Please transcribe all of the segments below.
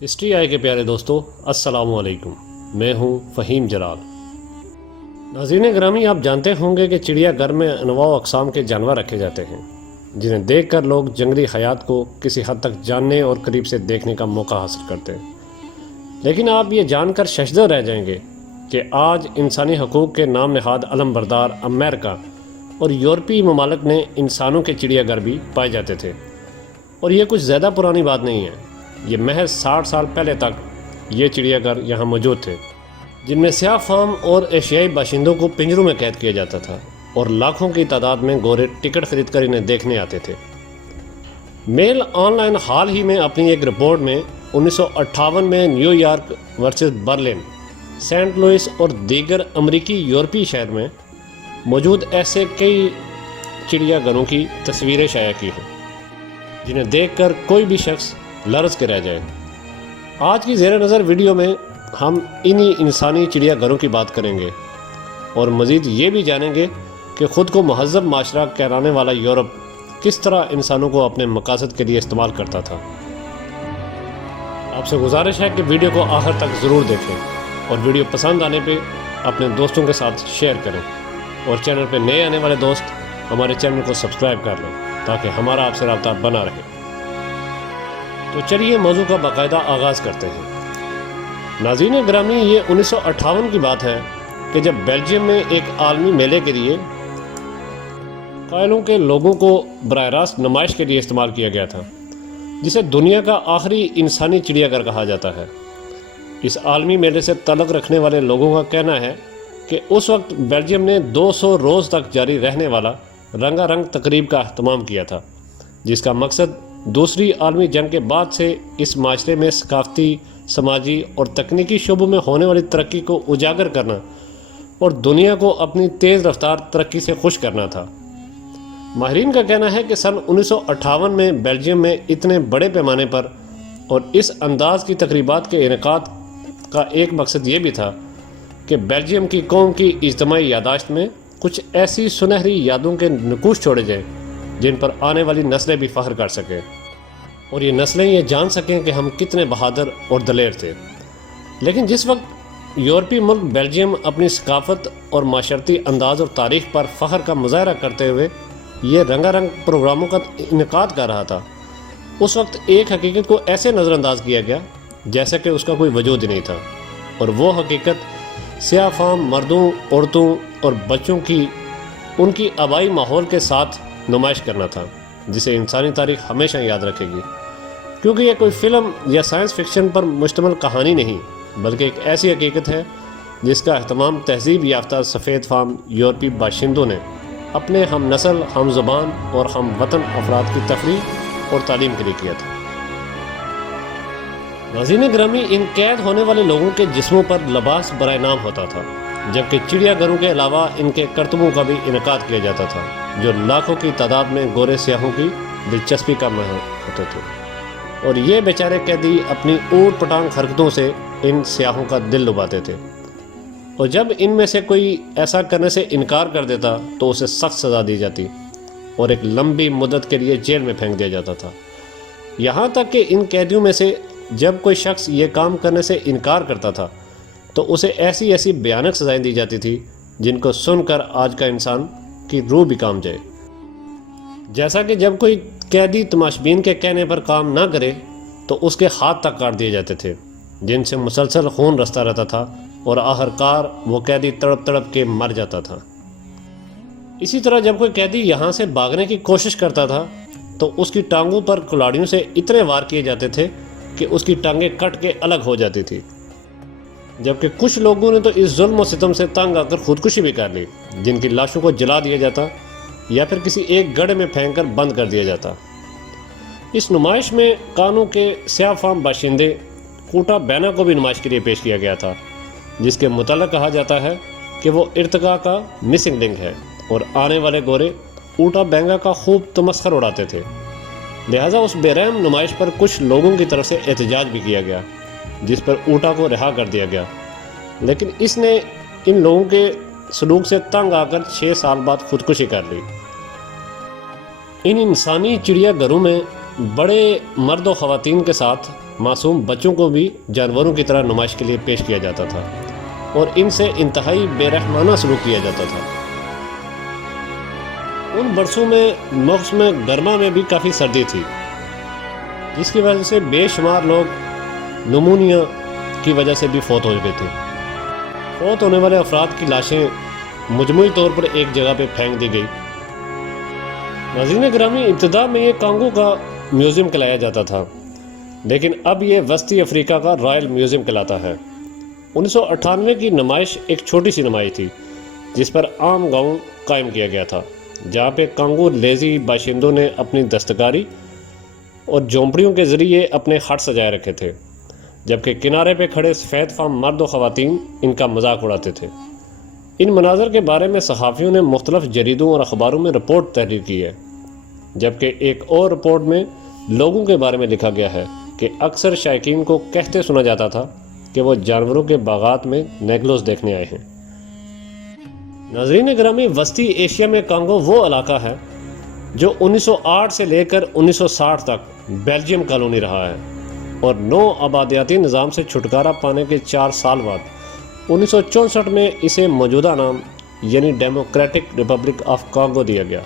History I کے پیارے دوستو، السلام علیکم۔ میں ہوں فہیم جلال۔ ناظرین گرامی، آپ جانتے ہوں گے کہ چڑیا گھر میں انواع و اقسام کے جانور رکھے جاتے ہیں جنہیں دیکھ کر لوگ جنگلی حیات کو کسی حد تک جاننے اور قریب سے دیکھنے کا موقع حاصل کرتے ہیں۔ لیکن آپ یہ جان کر ششدر رہ جائیں گے کہ آج انسانی حقوق کے نام نہاد علم بردار امریکہ اور یورپی ممالک نے انسانوں کے چڑیا گھر بھی پائے جاتے تھے، اور یہ کچھ زیادہ پرانی بات نہیں ہے۔ یہ محض 60 سال پہلے تک یہ چڑیا گھر یہاں موجود تھے، جن میں سیاہ فام اور ایشیائی باشندوں کو پنجروں میں قید کیا جاتا تھا، اور لاکھوں کی تعداد میں گورے ٹکٹ خرید کر انہیں دیکھنے آتے تھے۔ میل آن لائن حال ہی میں اپنی ایک رپورٹ میں 1958 میں New York versus Berlin, Saint Louis اور دیگر امریکی یورپی شہر میں موجود ایسے کئی چڑیا گھروں کی تصویریں شائع کی ہیں جنہیں دیکھ کر کوئی بھی شخص لرز کے رہ جائے۔ آج کی زیر نظر ویڈیو میں ہم انہی انسانی چڑیا گھروں کی بات کریں گے، اور مزید یہ بھی جانیں گے کہ خود کو مہذب معاشرہ کہلانے والا یورپ کس طرح انسانوں کو اپنے مقاصد کے لیے استعمال کرتا تھا۔ آپ سے گزارش ہے کہ ویڈیو کو آخر تک ضرور دیکھیں، اور ویڈیو پسند آنے پہ اپنے دوستوں کے ساتھ شیئر کریں، اور چینل پہ نئے آنے والے دوست ہمارے چینل کو سبسکرائب کر لیں تاکہ ہمارا آپ سے رابطہ بنا رہے۔ تو چلیے موضوع کا باقاعدہ آغاز کرتے ہیں۔ ناظرین گرامی، یہ 1958 کی بات ہے کہ جب بیلجیم میں ایک عالمی میلے کے لیے قائلوں کے لوگوں کو براہ راست نمائش کے لیے استعمال کیا گیا تھا، جسے دنیا کا آخری انسانی چڑیا گھر کہا جاتا ہے۔ اس عالمی میلے سے تعلق رکھنے والے لوگوں کا کہنا ہے کہ اس وقت بیلجیم نے 200 روز تک جاری رہنے والا رنگا رنگ تقریب کا اہتمام کیا تھا، جس کا مقصد دوسری عالمی جنگ کے بعد سے اس معاشرے میں ثقافتی، سماجی اور تکنیکی شعبوں میں ہونے والی ترقی کو اجاگر کرنا اور دنیا کو اپنی تیز رفتار ترقی سے خوش کرنا تھا۔ ماہرین کا کہنا ہے کہ سن 1958 میں بیلجیم میں اتنے بڑے پیمانے پر اور اس انداز کی تقریبات کے انعقاد کا ایک مقصد یہ بھی تھا کہ بیلجیم کی قوم کی اجتماعی یادداشت میں کچھ ایسی سنہری یادوں کے نقوش چھوڑے جائیں جن پر آنے والی نسلیں بھی فخر کر سکیں، اور یہ نسلیں یہ جان سکیں کہ ہم کتنے بہادر اور دلیر تھے۔ لیکن جس وقت یورپی ملک بیلجیم اپنی ثقافت اور معاشرتی انداز اور تاریخ پر فخر کا مظاہرہ کرتے ہوئے یہ رنگا رنگ پروگراموں کا انعقاد کر رہا تھا، اس وقت ایک حقیقت کو ایسے نظر انداز کیا گیا جیسا کہ اس کا کوئی وجود ہی نہیں تھا، اور وہ حقیقت سیاہ فام مردوں، عورتوں اور بچوں کی ان کی آبائی ماحول کے ساتھ نمائش کرنا تھا، جسے انسانی تاریخ ہمیشہ یاد رکھے گی، کیونکہ یہ کوئی فلم یا سائنس فکشن پر مشتمل کہانی نہیں، بلکہ ایک ایسی حقیقت ہے جس کا اہتمام تہذیب یافتہ سفید فام یورپی باشندوں نے اپنے ہم نسل، ہم زبان اور ہم وطن افراد کی تفریح اور تعلیم کے لیے کیا تھا۔ ناظرین گرامی، ان قید ہونے والے لوگوں کے جسموں پر لباس برائے نام ہوتا تھا، جبکہ چڑیا گھروں کے علاوہ ان کے کرتبوں کا بھی انعقاد کیا جاتا تھا، جو لاکھوں کی تعداد میں گورے سیاحوں کی دلچسپی کا محور ہوتے تھے، اور یہ بیچارے قیدی اپنی اوٹ پٹانگ حرکتوں سے ان سیاحوں کا دل لبھاتے تھے، اور جب ان میں سے کوئی ایسا کرنے سے انکار کر دیتا تو اسے سخت سزا دی جاتی اور ایک لمبی مدت کے لیے جیل میں پھینک دیا جاتا تھا۔ یہاں تک کہ ان قیدیوں میں سے جب کوئی شخص یہ کام کرنے سے انکار کرتا تھا تو اسے ایسی ایسی بھیانک سزائیں دی جاتی تھی جن کو سن کر آج کا انسان کی روح بھی کام جائے۔ جیسا کہ جب کوئی قیدی تماشبین کے کہنے پر کام نہ کرے تو اس کے ہاتھ تک کاٹ دیے جاتے تھے، جن سے مسلسل خون رستا رہتا تھا، اور آخرکار وہ قیدی تڑپ تڑپ کے مر جاتا تھا۔ اسی طرح جب کوئی قیدی یہاں سے بھاگنے کی کوشش کرتا تھا تو اس کی ٹانگوں پر کلاڑیوں سے اتنے وار کیے جاتے تھے کہ اس کی ٹانگیں کٹ کے الگ ہو جاتی تھی، جبکہ کچھ لوگوں نے تو اس ظلم و ستم سے تنگ آ کر خودکشی بھی کر لی، جن کی لاشوں کو جلا دیا جاتا یا پھر کسی ایک گڑھے میں پھینک کر بند کر دیا جاتا۔ اس نمائش میں کانوں کے سیاہ فام باشندے کوٹا بینا کو بھی نمائش کے لیے پیش کیا گیا تھا، جس کے متعلق کہا جاتا ہے کہ وہ ارتقا کا مسنگ لنک ہے، اور آنے والے گورے اوٹا بینگا کا خوب تمسخر اڑاتے تھے، لہٰذا اس بے رحم نمائش پر کچھ لوگوں کی طرف سے احتجاج بھی کیا گیا، جس پر اوٹا کو رہا کر دیا گیا، لیکن اس نے ان لوگوں کے سلوک سے تنگ آ کر 6 سال بعد خودکشی کر لی۔ ان انسانی چڑیا گھروں میں بڑے مرد و خواتین کے ساتھ معصوم بچوں کو بھی جانوروں کی طرح نمائش کے لیے پیش کیا جاتا تھا اور ان سے انتہائی بے رحمانہ سلوک کیا جاتا تھا۔ ان برسوں میں موسم گرما میں بھی کافی سردی تھی، جس کی وجہ سے بے شمار لوگ نمونیا کی وجہ سے بھی فوت ہو گئے تھے۔ فوت ہونے والے افراد کی لاشیں مجموعی طور پر ایک جگہ پہ پھینک دی گئی۔ ناظرین گرامی، ابتدا میں یہ کانگو کا میوزیم کہلایا جاتا تھا، لیکن اب یہ وسطی افریقہ کا رائل میوزیم کہلاتا ہے۔ 1998 کی نمائش ایک چھوٹی سی نمائش تھی جس پر عام گاؤں قائم کیا گیا تھا، جہاں پہ کانگو لیزی باشندوں نے اپنی دستکاری اور جھونپڑیوں کے ذریعے اپنے ہٹ سجائے رکھے تھے، جبکہ کنارے پہ کھڑے سفید فام مرد و خواتین ان کا مذاق اڑاتے تھے۔ ان مناظر کے بارے میں صحافیوں نے مختلف جریدوں اور اخباروں میں رپورٹ تحریر کی ہے، جبکہ ایک اور رپورٹ میں لوگوں کے بارے میں لکھا گیا ہے کہ اکثر شائقین کو کہتے سنا جاتا تھا کہ وہ جانوروں کے باغات میں نیگلوز دیکھنے آئے ہیں۔ ناظرین گرامی، وسطی ایشیا میں کانگو وہ علاقہ ہے جو 1908 سے لے کر 1960 تک بیلجیم کالونی رہا ہے اور نو آبادیاتی نظام سے چھٹکارا پانے کے 4 سال بعد 1964 میں اسے موجودہ نام یعنی ڈیموکریٹک ریپبلک آف کانگو دیا گیا۔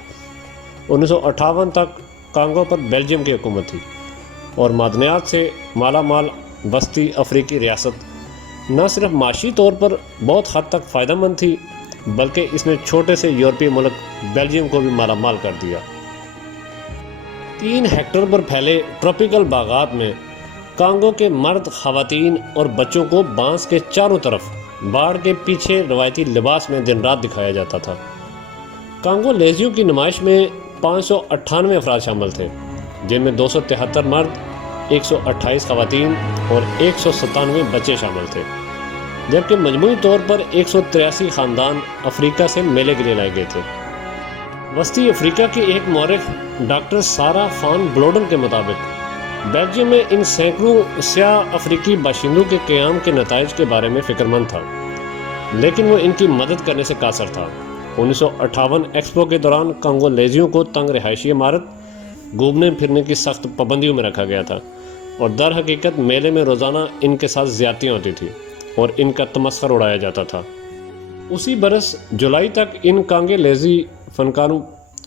1958 تک کانگو پر بیلجیم کی حکومت تھی اور معدنیات سے مالا مال وسطی افریقی ریاست نہ صرف معاشی طور پر بہت حد تک فائدہ مند تھی، بلکہ اس نے چھوٹے سے یورپی ملک بیلجیم کو بھی مالا مال کر دیا۔ 3 ہیکٹر پر پھیلے ٹراپیکل باغات میں کانگو کے مرد، خواتین اور بچوں کو بانس کے چاروں طرف باڑ کے پیچھے روایتی لباس میں دن رات دکھایا جاتا تھا۔ کانگو لیزیوں کی نمائش میں 598 افراد شامل تھے، جن میں 273 مرد، 128 خواتین اور 197 بچے شامل تھے، جبکہ مجموعی طور پر 183 خاندان افریقہ سے میلے کے لیے لائے گئے تھے۔ وسطی افریقہ کی ایک مورخ ڈاکٹر سارا فان بلوڈن کے مطابق بیلجیم میں ان سینکڑوں سیاہ افریقی باشندوں کے قیام کے نتائج کے بارے میں فکر مند تھا، لیکن وہ ان کی مدد کرنے سے قاصر تھا۔ 1958 ایکسپو کے دوران کانگو لیزیوں کو تنگ رہائشی عمارت، گھومنے پھرنے کی سخت پابندیوں میں رکھا گیا تھا اور در حقیقت میلے میں روزانہ ان کے ساتھ زیادتیاں ہوتی تھی اور ان کا تمسخر اڑایا جاتا تھا۔ اسی برس جولائی تک ان کانگے لیزی فنکاروں،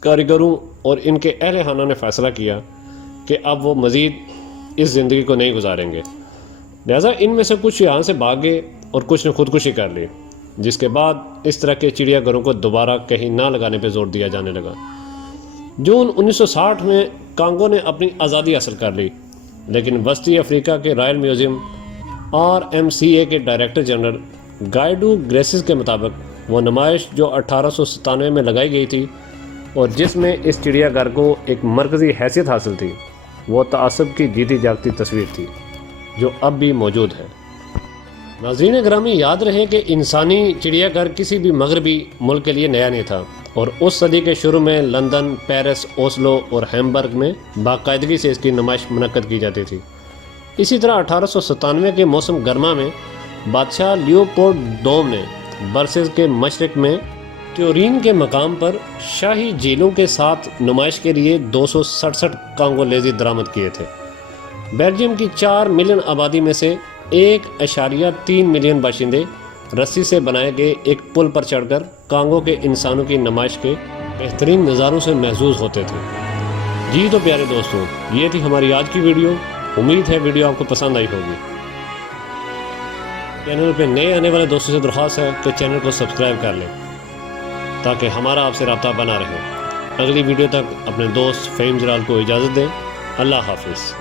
کاریگروں اور ان کے اہل خانہ نے فیصلہ کیا کہ اب وہ مزید اس زندگی کو نہیں گزاریں گے، لہذا ان میں سے کچھ یہاں سے بھاگ گئے اور کچھ نے خودکشی کر لی، جس کے بعد اس طرح کے چڑیا گھروں کو دوبارہ کہیں نہ لگانے پہ زور دیا جانے لگا۔ جون 1960 میں کانگو نے اپنی آزادی حاصل کر لی، لیکن وسطی افریقہ کے رائل میوزیم RMCA کے ڈائریکٹر جنرل گائیڈو گریسز کے مطابق وہ نمائش جو 1897 میں لگائی گئی تھی اور جس میں اس چڑیا گھر کو ایک مرکزی حیثیت حاصل تھی، وہ تعصب کی جیتی جاگتی تصویر تھی جو اب بھی موجود ہے۔ ناظرین گرامی، یاد رہے کہ انسانی چڑیا گھر کسی بھی مغربی ملک کے لیے نیا نہیں تھا اور اس صدی کے شروع میں لندن، پیرس، اوسلو اور ہیمبرگ میں باقاعدگی سے اس کی نمائش منعقد کی جاتی تھی۔ اسی طرح 1897 کے موسم گرما میں بادشاہ لیوپولڈ دوم نے برسز کے مشرق میں تیورین کے مقام پر شاہی جھیلوں کے ساتھ نمائش کے لیے 267 کانگو لیزی درآمد کیے تھے۔ بیلجیم کی 4 ملین آبادی میں سے 1.3 ملین باشندے رسی سے بنائے گئے ایک پل پر چڑھ کر کانگو کے انسانوں کی نمائش کے بہترین نظاروں سے محظوظ ہوتے تھے۔ جی تو پیارے دوستوں، یہ تھی ہماری آج کی ویڈیو۔ امید ہے ویڈیو آپ کو پسند آئی ہوگی۔ چینل پہ نئے آنے والے دوستوں سے درخواست ہے کہ چینل کو سبسکرائب کر لیں تاکہ ہمارا آپ سے رابطہ بنا رہے۔ اگلی ویڈیو تک اپنے دوست فہیم جلال کو اجازت دیں۔ اللہ حافظ۔